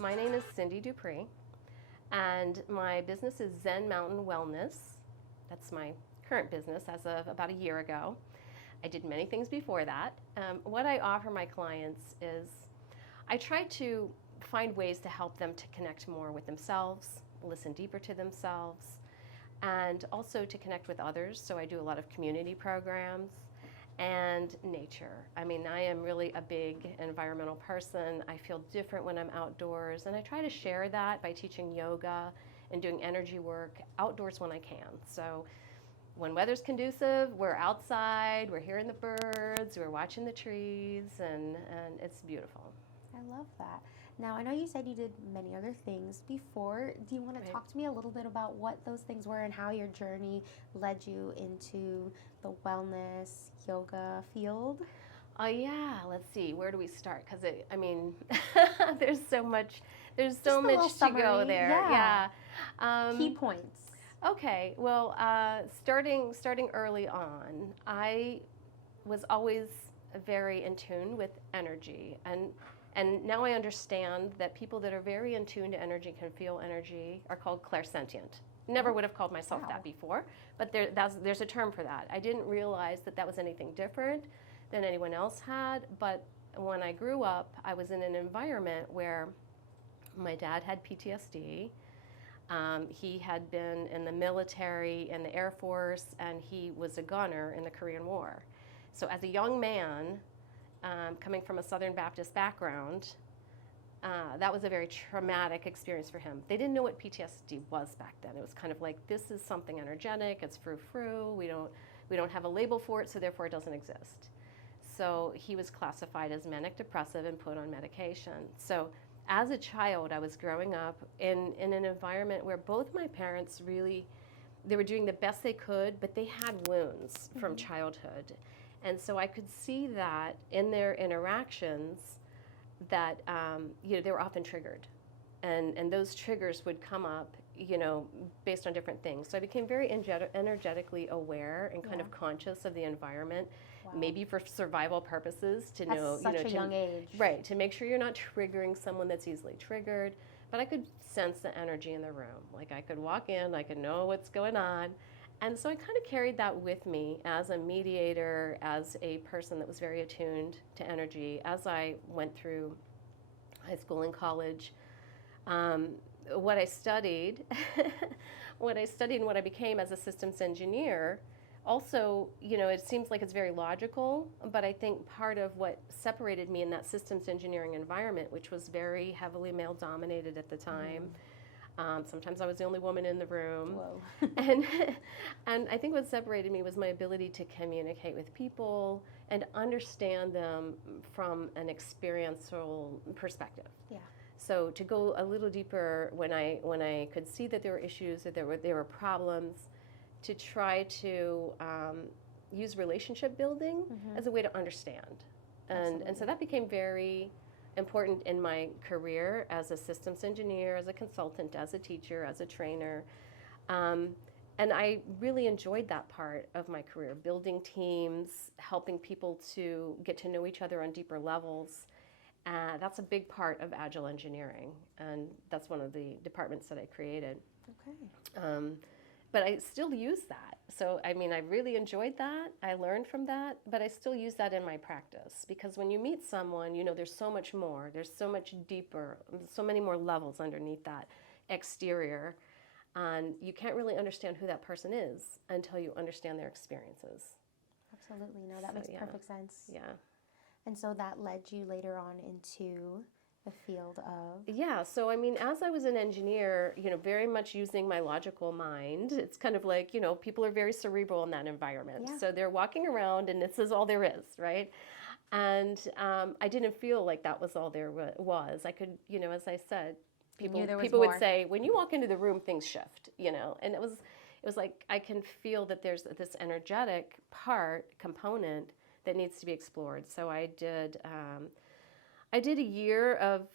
My name is Cindy Dupree, and my business is Zen Mountain Wellness. That's my current business as of about a year ago. I did many things before that. What I offer my clients is I try to find ways to help them to connect more with themselves, listen deeper to themselves, and also to connect with others. So I do a lot of community programs and nature. I mean, I am really a big environmental person. I feel different when I'm outdoors, and I try to share that by teaching yoga and doing energy work outdoors when I can. So when weather's conducive, we're outside, we're hearing the birds, we're watching the trees, and it's beautiful. I love that. Now, I know you said you did many other things before. Do you want to talk to me a little bit about what those things were and how your journey led you into the wellness yoga field? Oh yeah, let's see. Where do we start? Because I mean, there's so much to go there. Yeah. Key points. Okay. Well, starting early on, I was always very in tune with energy, and now I understand that people that are very in tune to energy, can feel energy, are called clairsentient. Never would have called myself that before, but there's a term for that. I didn't realize that was anything different than anyone else had, but when I grew up, I was in an environment where my dad had PTSD. He had been in the military, in the Air Force, and he was a gunner in the Korean War. So as a young man, coming from a Southern Baptist background, that was a very traumatic experience for him. They didn't know what PTSD was back then. It was kind of like, this is something energetic, it's frou-frou, we don't have a label for it, so therefore it doesn't exist. So he was classified as manic depressive and put on medication. So as a child, I was growing up in an environment where both my parents they were doing the best they could, but they had wounds from childhood. And so I could see that in their interactions that they were often triggered. And those triggers would come up, based on different things. So I became very energetically aware and kind of conscious of the environment, maybe for survival purposes, to know, such a young age. Right, to make sure you're not triggering someone that's easily triggered. But I could sense the energy in the room. Like I could walk in, I could know what's going on. And so I kind of carried that with me as a mediator, as a person that was very attuned to energy as I went through high school and college. What I studied, and what I became as a systems engineer, also, it seems like it's very logical, but I think part of what separated me in that systems engineering environment, which was very heavily male dominated at the time, sometimes I was the only woman in the room. Whoa. and I think what separated me was my ability to communicate with people and understand them from an experiential perspective. Yeah. So to go a little deeper, when I could see that there were issues, that there were problems, to try to use relationship building as a way to understand. And so that became very important in my career as a systems engineer, as a consultant, as a teacher, as a trainer. And I really enjoyed that part of my career, building teams, helping people to get to know each other on deeper levels. That's a big part of agile engineering, and that's one of the departments that I created. Okay. But I still use that. So, I mean, I really enjoyed that. I learned from that, but I still use that in my practice, because when you meet someone, there's so much more. There's so much deeper, so many more levels underneath that exterior. And you can't really understand who that person is until you understand their experiences. Absolutely. No, that makes perfect sense. Yeah. And so that led you later on into the field of? Yeah, so I mean, as I was an engineer, very much using my logical mind, it's kind of like, people are very cerebral in that environment. Yeah. So they're walking around and this is all there is, right? And I didn't feel like that was all there was. I could, as I said, people would say, when you walk into the room, things shift, and it was like, I can feel that there's this energetic component that needs to be explored. So I did a year of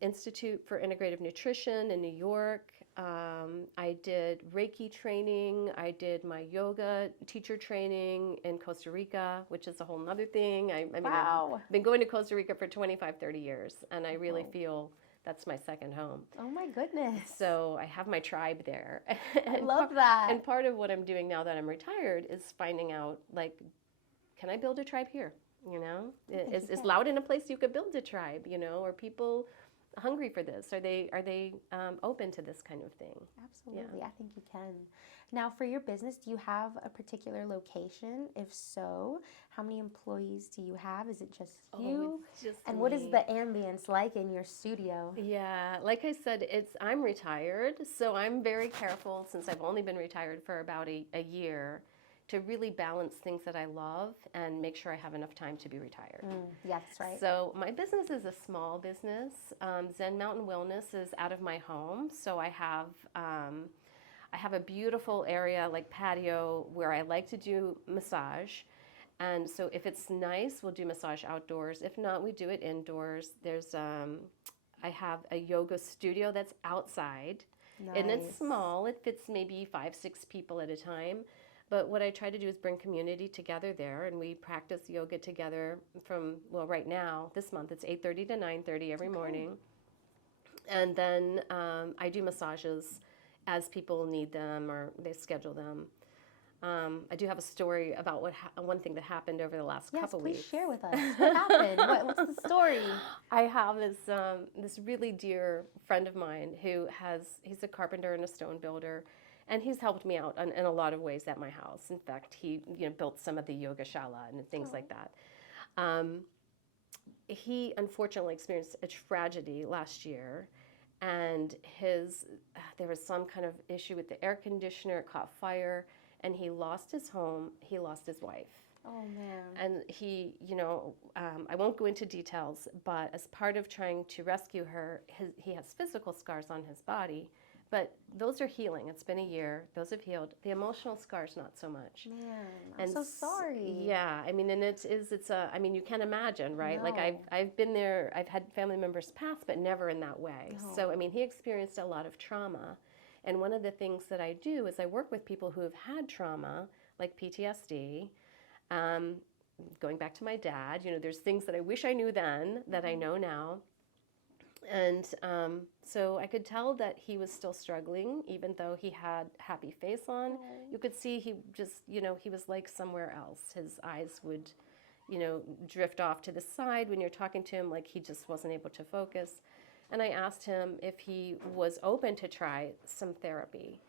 Institute for Integrative Nutrition in New York. I did Reiki training. I did my yoga teacher training in Costa Rica, which is a whole nother thing. I mean, wow. I've been going to Costa Rica for 25, 30 years, and I really feel that's my second home. Oh my goodness. So I have my tribe there. I love that. And part of what I'm doing now that I'm retired is finding out, like, can I build a tribe here? You know, is Loud in a place you could build a tribe? You know, are people hungry for this? Are they open to this kind of thing? Absolutely, yeah. I think you can. Now, for your business, do you have a particular location? If so, how many employees do you have? Is it just you? It's just and me. what is the ambience like in your studio? Yeah, like I said, I'm retired, so I'm very careful, since I've only been retired for about a year, to really balance things that I love and make sure I have enough time to be retired. Yeah, that's right. So my business is a small business. Zen Mountain Wellness is out of my home, so I have a beautiful area, like patio, where I like to do massage. And so if it's nice, we'll do massage outdoors. If not, we do it indoors. I have a yoga studio that's outside. Nice. And it's small. It fits maybe 5-6 people at a time. But what I try to do is bring community together there, and we practice yoga together from, well, right now, this month, it's 8:30 to 9:30 every morning. And then I do massages as people need them or they schedule them. I do have a story about one thing that happened over the last couple weeks. Yes, please share with us. What happened? What's the story? I have this really dear friend of mine he's a carpenter and a stone builder, and he's helped me out in a lot of ways at my house. In fact, he built some of the yoga shala and things like that. He unfortunately experienced a tragedy last year, and there was some kind of issue with the air conditioner. It caught fire, and he lost his home. He lost his wife. Oh, man. And he, I won't go into details, but as part of trying to rescue her, he has physical scars on his body, but those are healing. It's been a year. Those have healed. The emotional scars, not so much. Man, I'm so sorry. Yeah, I mean, and you can't imagine, right? No. Like I've been there, I've had family members pass, but never in that way. No. So, I mean, he experienced a lot of trauma. And one of the things that I do is I work with people who have had trauma, like PTSD. Going back to my dad, there's things that I wish I knew then that I know now. And so I could tell that he was still struggling, even though he had happy face on. You could see he just, he was like somewhere else. His eyes would, drift off to the side when you're talking to him, like he just wasn't able to focus. And I asked him if he was open to try some therapy.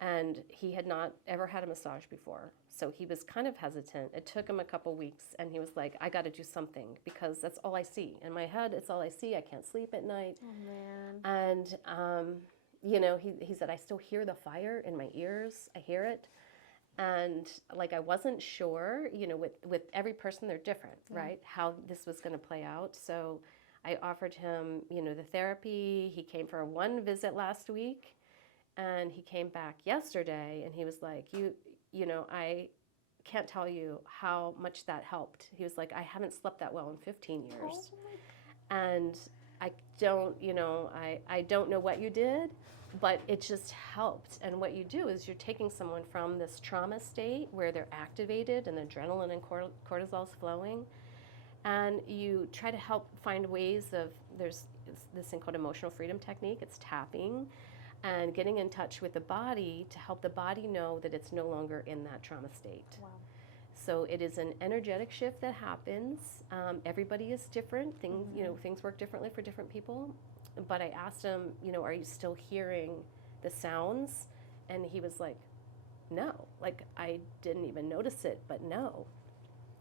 And he had not ever had a massage before. So he was kind of hesitant. It took him a couple weeks, and he was like, I got to do something, because that's all I see. In my head, it's all I see. I can't sleep at night. Oh, man. And, he said, I still hear the fire in my ears. I hear it. And, like, I wasn't sure, with every person, they're different, right, how this was going to play out. So I offered him, the therapy. He came for one visit last week. And he came back yesterday, and he was like, I can't tell you how much that helped. He was like, I haven't slept that well in 15 years. And I don't, I don't know what you did, but it just helped. And what you do is you're taking someone from this trauma state where they're activated and adrenaline and cortisol's flowing, and you try to help find ways there's this thing called emotional freedom technique. It's tapping and getting in touch with the body to help the body know that it's no longer in that trauma state. Wow. So it is an energetic shift that happens. Everybody is different. Things work differently for different people. But I asked him, are you still hearing the sounds? And he was like, no. Like, I didn't even notice it, but no.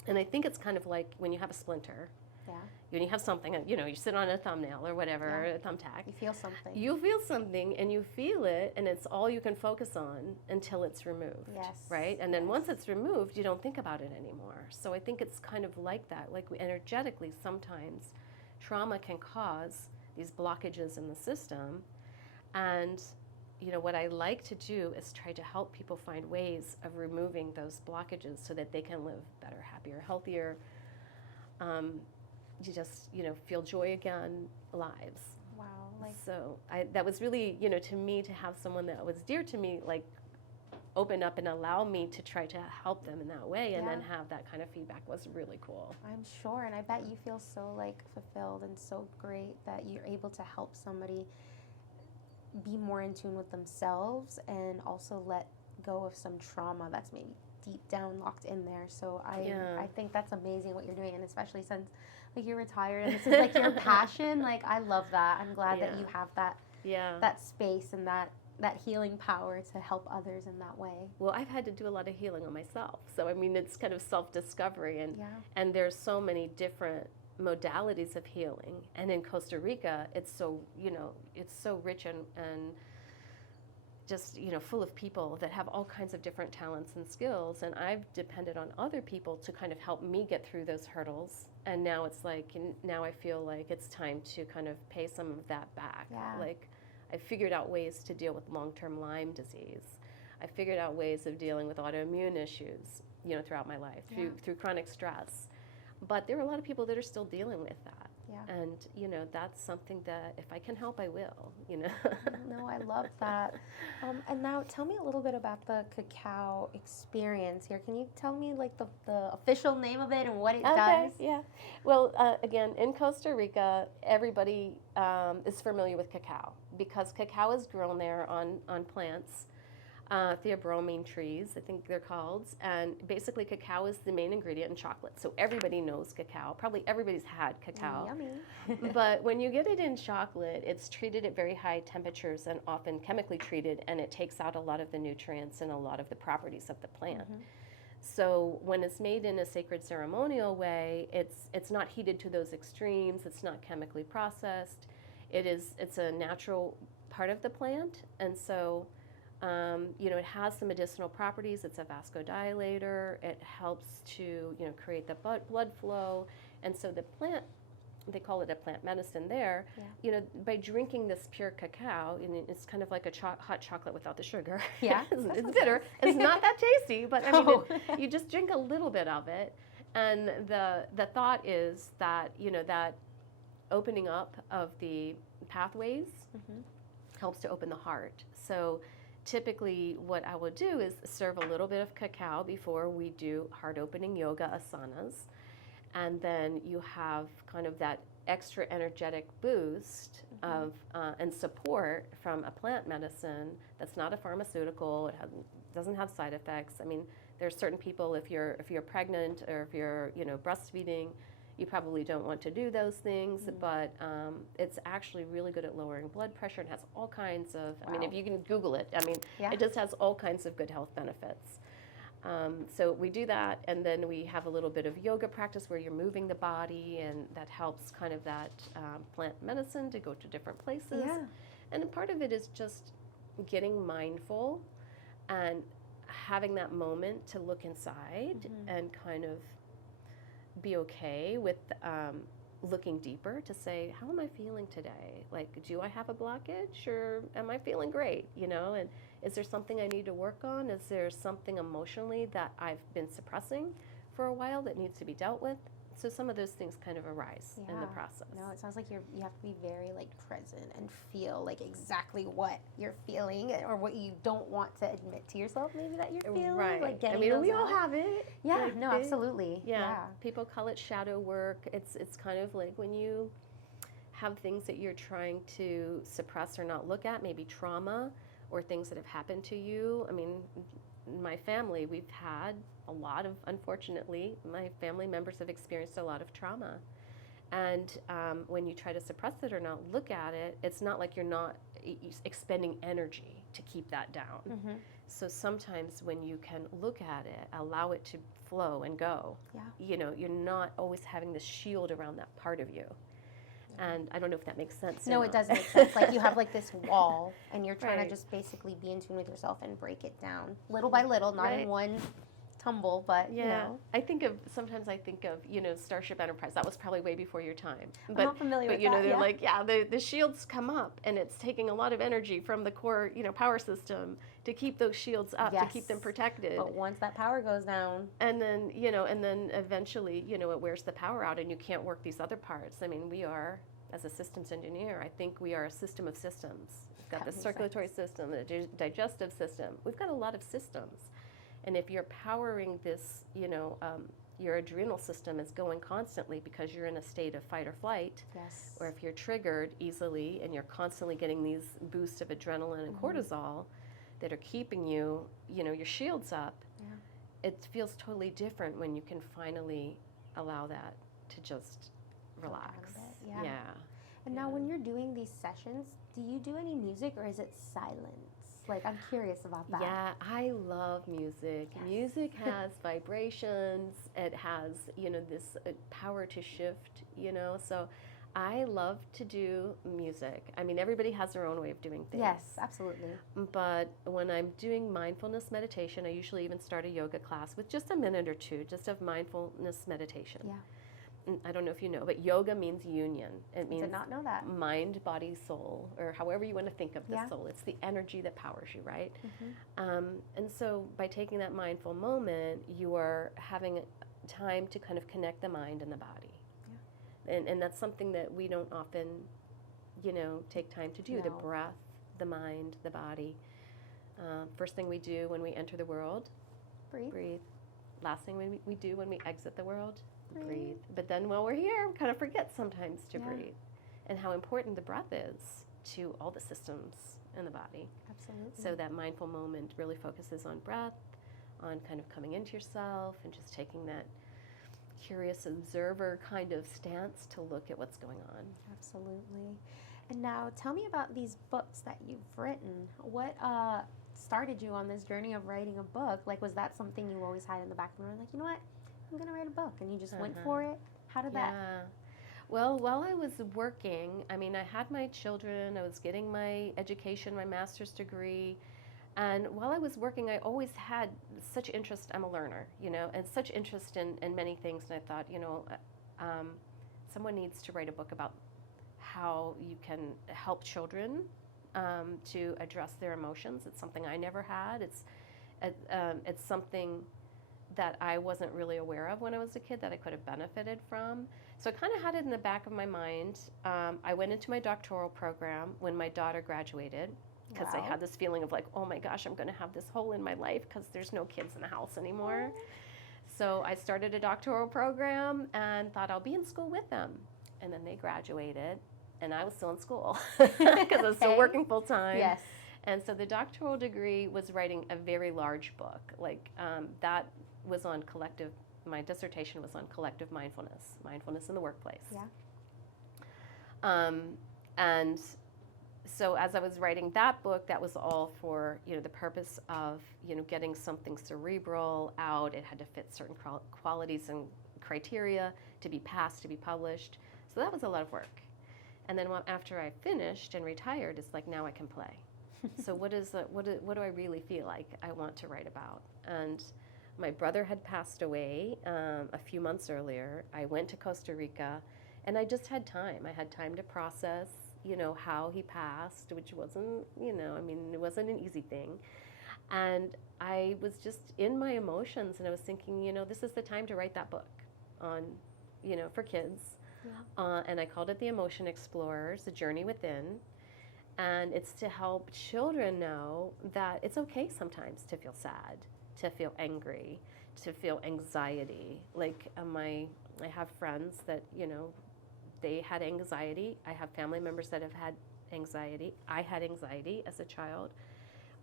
And I think it's kind of like when you have a splinter. Yeah. When you have something, you sit on a thumbnail or whatever, a thumbtack. You feel something. You feel something, and you feel it, and it's all you can focus on until it's removed. Yes. Right? And then once it's removed, you don't think about it anymore. So I think it's kind of like that. Like, energetically, sometimes trauma can cause these blockages in the system. And, what I like to do is try to help people find ways of removing those blockages so that they can live better, happier, healthier, you just, feel joy again, lives. Wow. So that was really, to me, to have someone that was dear to me, like, open up and allow me to try to help them in that way, and then Yeah. have that kind of feedback was really cool. I'm sure, and I bet you feel so like fulfilled and so great that you're able to help somebody be more in tune with themselves and also let go of some trauma that's maybe deep down locked in there. So I think that's amazing what you're doing, and especially since like you're retired and this is like your passion. Like I love that. I'm glad that you have that space and that healing power to help others in that way. Well, I've had to do a lot of healing on myself. So I mean, it's kind of self-discovery, and Yeah. and there's so many different modalities of healing. And in Costa Rica, it's so, it's so rich and just, full of people that have all kinds of different talents and skills. And I've depended on other people to kind of help me get through those hurdles. And now it's like, now I feel like it's time to kind of pay some of that back. Yeah. Like, I figured out ways to deal with long-term Lyme disease. I figured out ways of dealing with autoimmune issues, throughout my life, through chronic stress. But there are a lot of people that are still dealing with that. Yeah. And, that's something that if I can help, I will, No, I love that. And now tell me a little bit about the cacao experience here. Can you tell me like the official name of it and what it does? Yeah. Well, again, in Costa Rica, everybody is familiar with cacao because cacao is grown there on plants, theobromine trees, I think they're called. And basically, cacao is the main ingredient in chocolate. So everybody knows cacao. Probably everybody's had cacao. Yummy. But when you get it in chocolate, it's treated at very high temperatures and often chemically treated, and it takes out a lot of the nutrients and a lot of the properties of the plant. Mm-hmm. So when it's made in a sacred ceremonial way, it's not heated to those extremes. It's not chemically processed. It's a natural part of the plant, and so it has some medicinal properties. It's a vasodilator. It helps to create the blood flow, and so the plant, they call it a plant medicine there. Yeah. By drinking this pure cacao, it's kind of like a hot chocolate without the sugar. Yeah, it's bitter. It's not that tasty, but I mean, you just drink a little bit of it, and the thought is that that opening up of the pathways helps to open the heart. So typically what I will do is serve a little bit of cacao before we do heart opening yoga asanas, and then you have kind of that extra energetic boost of and support from a plant medicine that's not a pharmaceutical. It doesn't have side effects. I mean, there's certain people, if you're pregnant or if you're breastfeeding, you probably don't want to do those things, but it's actually really good at lowering blood pressure and has all kinds of, I mean, if you can Google it, I mean, it just has all kinds of good health benefits. So we do that, and then we have a little bit of yoga practice where you're moving the body, and that helps kind of that plant medicine to go to different places. Yeah. And part of it is just getting mindful and having that moment to look inside and kind of be okay with looking deeper to say, how am I feeling today? Like, do I have a blockage, or am I feeling great? And is there something I need to work on? Is there something emotionally that I've been suppressing for a while that needs to be dealt with? So some of those things kind of arise in the process. No, it sounds like you have to be very like present and feel like exactly what you're feeling or what you don't want to admit to yourself maybe that you're feeling. Right. Like getting I mean, those we all out. have it. Yeah, Like, no, absolutely. Yeah. People call it shadow work. It's kind of like when you have things that you're trying to suppress or not look at, maybe trauma or things that have happened to you. I mean, in my family, we've had a lot of, unfortunately, my family members have experienced a lot of trauma. And when you try to suppress it or not look at it, it's not like you're not expending energy to keep that down. So sometimes when you can look at it, allow it to flow and go, you're not always having this shield around that part of you. And I don't know if that makes sense. No, it does make sense. Like you have like this wall, and you're trying to just basically be in tune with yourself and break it down little by little, not in one tumble, but you know. Sometimes I think of Starship Enterprise. That was probably way before your time. But, I'm not familiar with that. But they're like, the shields come up, and it's taking a lot of energy from the core, power system to keep those shields up, to keep them protected. But once that power goes down, and then eventually, it wears the power out, and you can't work these other parts. I mean, we are as a systems engineer, I think we are a system of systems. We've got That the makes circulatory sense. system, the digestive system. We've got a lot of systems. And if you're powering this, your adrenal system is going constantly because you're in a state of fight or flight, Yes. or if you're triggered easily and you're constantly getting these boosts of adrenaline and cortisol that are keeping you, your shields up, it feels totally different when you can finally allow that to just relax. Yeah. And now when you're doing these sessions, do you do any music or is it silence? Like, I'm curious about that. Yeah, I love music. Yes. Music has vibrations. It has, this power to shift, so I love to do music. I mean, everybody has their own way of doing things. Yes, absolutely. But when I'm doing mindfulness meditation, I usually even start a yoga class with just a minute or two just of mindfulness meditation. Yeah. I don't know if you know, but yoga means union. It means Did not know that. mind, body, soul, or however you want to think of the Yeah. soul. It's the energy that powers you, right? And so by taking that mindful moment, you are having time to kind of connect the mind and the body. Yeah. And that's something that we don't often, take time to do. No. The breath, the mind, the body. First thing we do when we enter the world, breathe. Last thing we do when we exit the world, breathe. But then while we're here, we kind of forget sometimes to breathe, and how important the breath is to all the systems in the body. Absolutely. So that mindful moment really focuses on breath, on kind of coming into yourself and just taking that curious observer kind of stance to look at what's going on. Absolutely. And now tell me about these books that you've written. What started you on this journey of writing a book? Like, was that something you always had in the back of your mind? Like, you know what? I'm going to write a book. And you just went for it? How did that? Well, while I was working, I mean, I had my children, I was getting my education, my master's degree. And while I was working, I always had such interest. I'm a learner, and such interest in many things. And I thought, someone needs to write a book about how you can help children to address their emotions. It's something I never had. It's something that I wasn't really aware of when I was a kid that I could have benefited from. So I kind of had it in the back of my mind. I went into my doctoral program when my daughter graduated because I had this feeling of like, oh my gosh, I'm going to have this hole in my life because there's no kids in the house anymore. So I started a doctoral program and thought I'll be in school with them. And then they graduated and I was still in school because I was still working full time. Yes. And so the doctoral degree was writing a very large book. Like that was on collective, my dissertation was on collective mindfulness in the workplace. Yeah. And so as I was writing that book, that was all for, the purpose of, getting something cerebral out. It had to fit certain qualities and criteria to be passed, to be published. So that was a lot of work. And then after I finished and retired, it's like, now I can play. So what do I really feel like I want to write about? And my brother had passed away a few months earlier. I went to Costa Rica, and I just had time. I had time to process, how he passed, which wasn't, it wasn't an easy thing. And I was just in my emotions, and I was thinking, this is the time to write that book on, for kids. Yeah. And I called it The Emotion Explorers, The Journey Within. And it's to help children know that it's okay sometimes to feel sad, to feel angry, to feel anxiety. Like I have friends that, they had anxiety. I have family members that have had anxiety. I had anxiety as a child.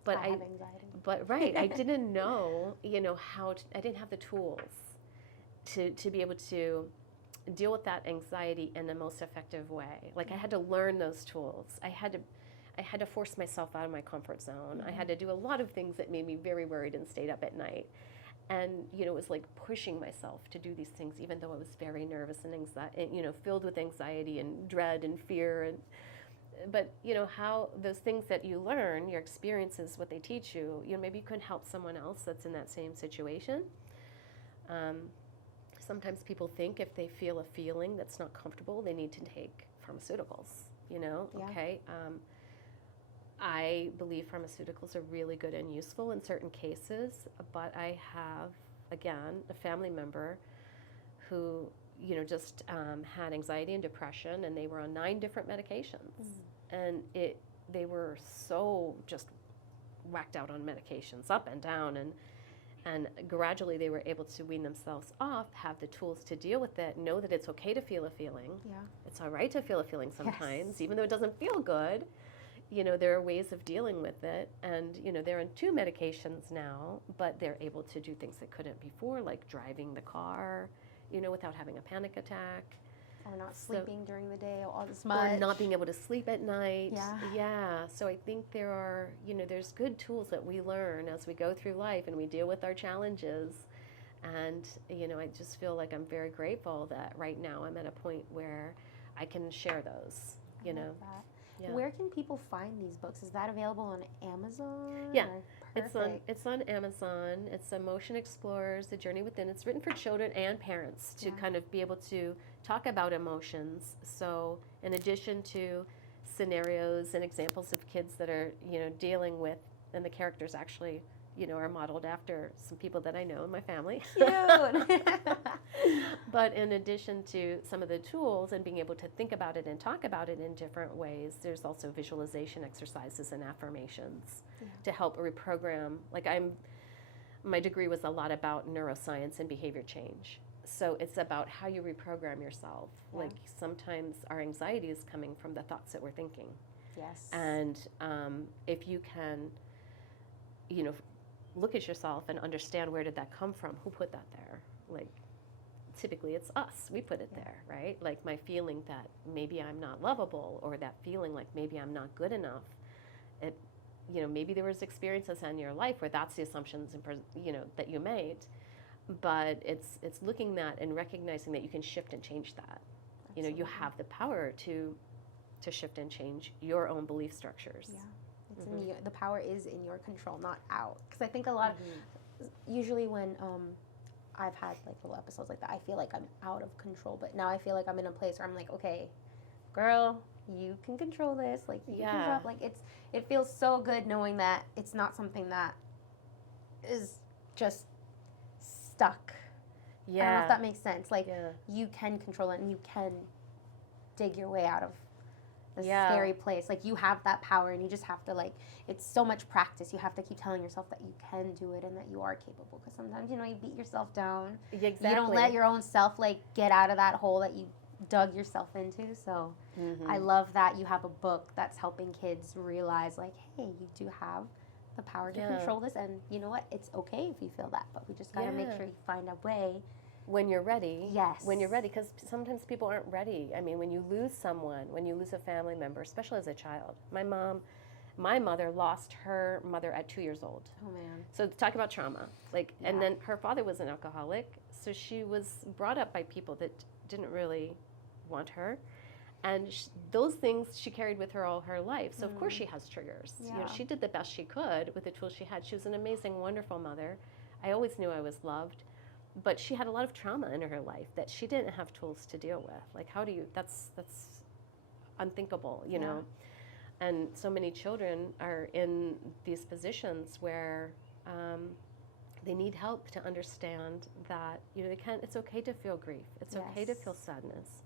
But I have anxiety. But right, I didn't know, I didn't have the tools to be able to deal with that anxiety in the most effective way. Like I had to learn those tools. I had to force myself out of my comfort zone. I had to do a lot of things that made me very worried and stayed up at night. And, it was like pushing myself to do these things, even though I was very nervous and filled with anxiety and dread and fear. But, how those things that you learn, your experiences, what they teach you, maybe you can help someone else that's in that same situation. Sometimes people think if they feel a feeling that's not comfortable, they need to take pharmaceuticals, Yeah. Okay? I believe pharmaceuticals are really good and useful in certain cases, but I have, again, a family member who, just had anxiety and depression, and they were on 9 different medications. And they were so just whacked out on medications, up and down, and gradually they were able to wean themselves off, have the tools to deal with it, know that it's okay to feel a feeling. Yeah. It's all right to feel a feeling sometimes, Yes. even though it doesn't feel good. There are ways of dealing with it, and they're on 2 medications now, but they're able to do things they couldn't before, like driving the car, without having a panic attack. Or not sleeping during the day all this much. Or not being able to sleep at night. Yeah. Yeah. So I think there are, there's good tools that we learn as we go through life and we deal with our challenges. And, I just feel like I'm very grateful that right now I'm at a point where I can share those, I love that. Yeah. Where can people find these books? Is that available on Amazon? Yeah. Or- It's on Amazon. It's Emotion Explorers, The Journey Within. It's written for children and parents to kind of be able to talk about emotions. So in addition to scenarios and examples of kids that are, dealing with, and the characters actually, are modeled after some people that I know in my family. Cute. But in addition to some of the tools and being able to think about it and talk about it in different ways, there's also visualization exercises and affirmations to help reprogram. Like my degree was a lot about neuroscience and behavior change. So it's about how you reprogram yourself. Yeah. Like sometimes our anxiety is coming from the thoughts that we're thinking. Yes. And if you can, look at yourself and understand where did that come from, who put that there. Like typically it's us, we put it there, right? Like my feeling that maybe I'm not lovable, or that feeling like maybe I'm not good enough. Maybe there was experiences in your life where that's the assumptions that you made. But it's looking at and recognizing that you can shift and change that. Absolutely. You have the power to shift and change your own belief structures. Yeah. It's in the power is in your control, not out. Because I think a lot usually when I've had like little episodes like that, I feel like I'm out of control. But now I feel like I'm in a place where I'm like, okay, girl, you can control this. Like you can drop. Like it feels so good knowing that it's not something that is just stuck. Yeah. I don't know if that makes sense. Like you can control it and you can dig your way out of the scary place. Like you have that power, and you just have to it's so much practice. You have to keep telling yourself that you can do it and that you are capable. Because sometimes you beat yourself down. Exactly. You don't let your own self get out of that hole that you dug yourself into. So I love that you have a book that's helping kids realize hey, you do have the power to control this, and you know what? It's okay if you feel that, but we just got to make sure you find a way. When you're ready. Yes. When you're ready, because sometimes people aren't ready. I mean, when you lose someone, when you lose a family member, especially as a child. My mother lost her mother at 2 years old. Oh man. So talk about trauma. And then her father was an alcoholic, so she was brought up by people that didn't really want her. And those things she carried with her all her life. So of course she has triggers. Yeah. She did the best she could with the tools she had. She was an amazing, wonderful mother. I always knew I was loved. But she had a lot of trauma in her life that she didn't have tools to deal with. Like, how do you, that's unthinkable, you know? And so many children are in these positions where they need help to understand that, it's okay to feel grief. It's okay to feel sadness.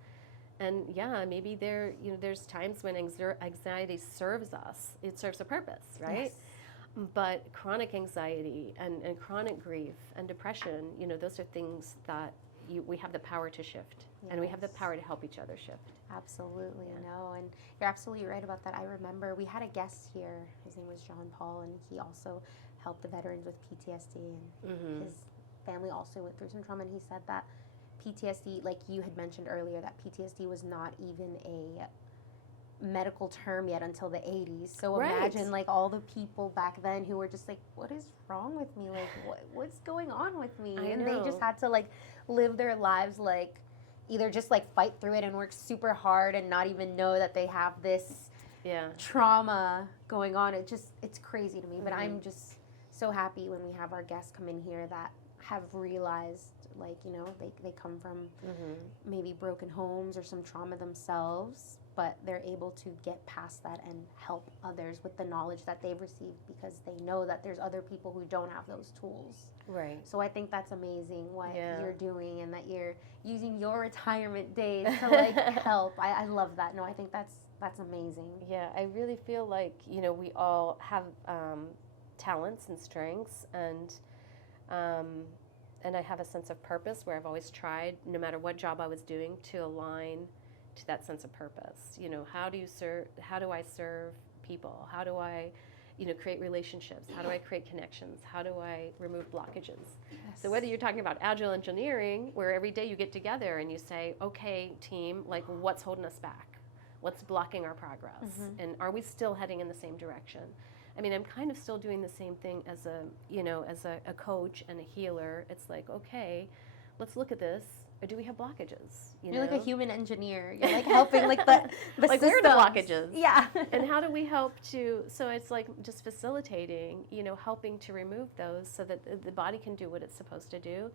And maybe there's times when anxiety serves us. It serves a purpose, right? Yes. But chronic anxiety and chronic grief and depression, those are things that we have the power to shift. And we have the power to help each other shift. Absolutely, no, and you're absolutely right about that. I remember we had a guest here. His name was John Paul, and he also helped the veterans with PTSD, and his family also went through some trauma, and he said that PTSD, like you had mentioned earlier, that PTSD was not even a medical term yet until the 80s. So imagine all the people back then who were just what is wrong with me? What's going on with me? And they just had to live their lives either just fight through it and work super hard and not even know that they have this trauma going on. It's crazy to me. But I'm just so happy when we have our guests come in here that have realized like, they come from Mm-hmm. maybe broken homes or some trauma themselves, but they're able to get past that and help others with the knowledge that they've received because they know that there's other people who don't have those tools. Right. So I think that's amazing what Yeah. you're doing and that you're using your retirement days to like help. I love that. No, I think that's amazing. Yeah, I really feel like, we all have talents and strengths, and I have a sense of purpose where I've always tried, no matter what job I was doing, to align to that sense of purpose. How do I serve people? How do I, create relationships? How do I create connections? How do I remove blockages? Yes. So whether you're talking about agile engineering, where every day you get together and you say, okay, team, like what's holding us back? What's blocking our progress? Mm-hmm. And are we still heading in the same direction? I mean, I'm kind of still doing the same thing as a coach and a healer. It's like, okay, let's look at this. Or do we have blockages? You're like a human engineer. You're like helping like the like systems. where are the blockages? Yeah. And how do we help to? So it's like just facilitating, helping to remove those so that the body can do what it's supposed to do,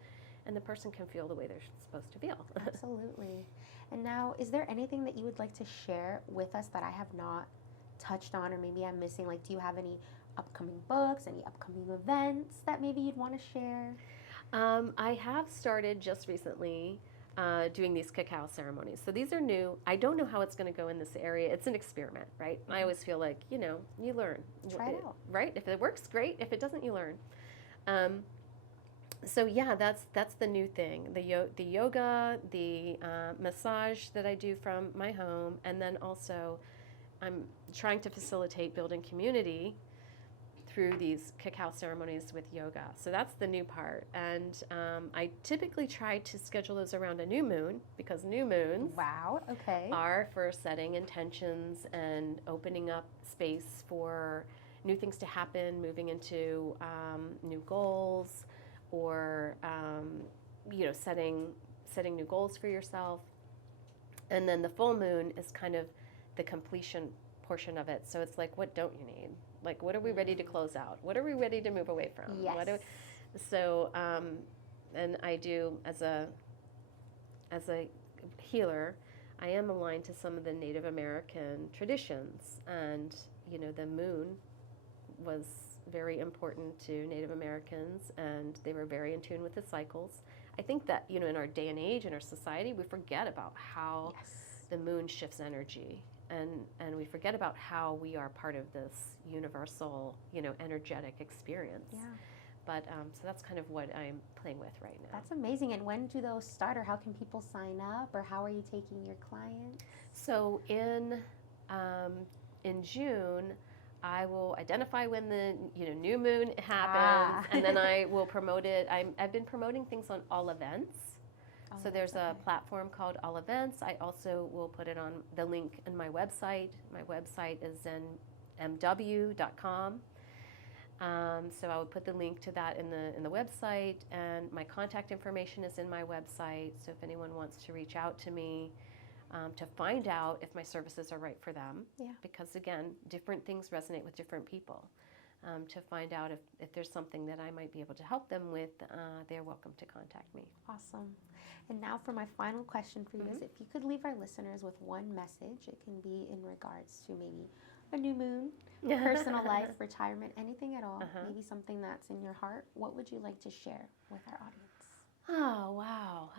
and the person can feel the way they're supposed to feel. Absolutely. And now, is there anything that you would like to share with us that I have not touched on, or maybe I'm missing? Like, do you have any upcoming books, any upcoming events that maybe you'd want to share? I have started just recently doing these cacao ceremonies. So these are new. I don't know how it's going to go in this area. It's an experiment, right? I always feel like, you learn. Try it out. Right? If it works, great. If it doesn't, you learn. So yeah, that's the new thing. The yoga, the massage that I do from my home, and then also I'm trying to facilitate building community through these cacao ceremonies with yoga. So that's the new part. And I typically try to schedule those around a new moon because new moons Wow. Okay. are for setting intentions and opening up space for new things to happen, moving into new goals, or setting new goals for yourself. And then the full moon is kind of the completion portion of it. So it's like, what don't you need? Like, what are we ready to close out? What are we ready to move away from? Yes. And I do, as a healer, I am aligned to some of the Native American traditions. And, the moon was very important to Native Americans, and they were very in tune with the cycles. I think that, in our day and age, in our society, we forget about how the moon shifts energy. And we forget about how we are part of this universal, energetic experience. Yeah. But so that's kind of what I'm playing with right now. That's amazing. And when do those start, or how can people sign up, or how are you taking your clients? So in June, I will identify when the new moon happens, and then I will promote it. I've been promoting things on All Events. So there's a platform called All Events. I also will put it on the link in my website. My website is zenmw.com. So I would put the link to that in the website, and my contact information is in my website. So if anyone wants to reach out to me to find out if my services are right for them, because again, different things resonate with different people. To find out if there's something that I might be able to help them with, they're welcome to contact me. Awesome. And now for my final question for you is, if you could leave our listeners with one message, it can be in regards to maybe a new moon, personal life, retirement, anything at all, maybe something that's in your heart, what would you like to share with our audience? Oh, wow.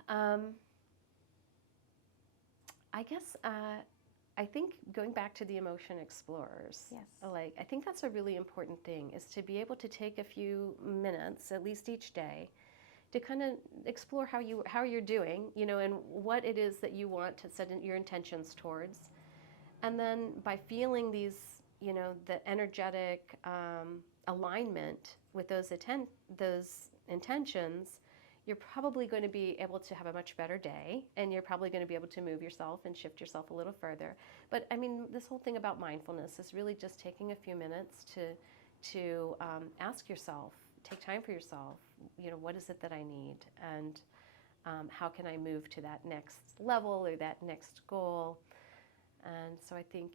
I guess I think going back to the emotion explorers, I think that's a really important thing, is to be able to take a few minutes, at least each day, to kind of explore how you're doing, and what it is that you want to set your intentions towards. And then by feeling these, the energetic alignment with those intentions, you're probably going to be able to have a much better day, and you're probably going to be able to move yourself and shift yourself a little further. But I mean, this whole thing about mindfulness is really just taking a few minutes to ask yourself, take time for yourself, what is it that I need, and how can I move to that next level or that next goal. And so I think,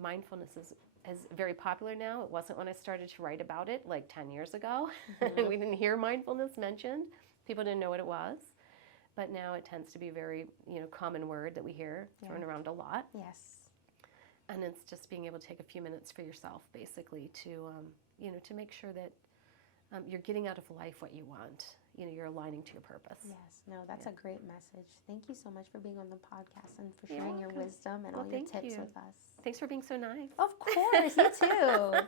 mindfulness is very popular now. It wasn't when I started to write about it like 10 years ago. We didn't hear mindfulness mentioned. People didn't know what it was, but now it tends to be a very, common word that we hear thrown around a lot. Yes. And it's just being able to take a few minutes for yourself, basically, to make sure that you're getting out of life what you want. You're aligning to your purpose. Yes, no, that's a great message. Thank you so much for being on the podcast and for You're sharing your welcome. wisdom and Well, all your thank tips you. with us. Thanks for being so nice. Of course, you too.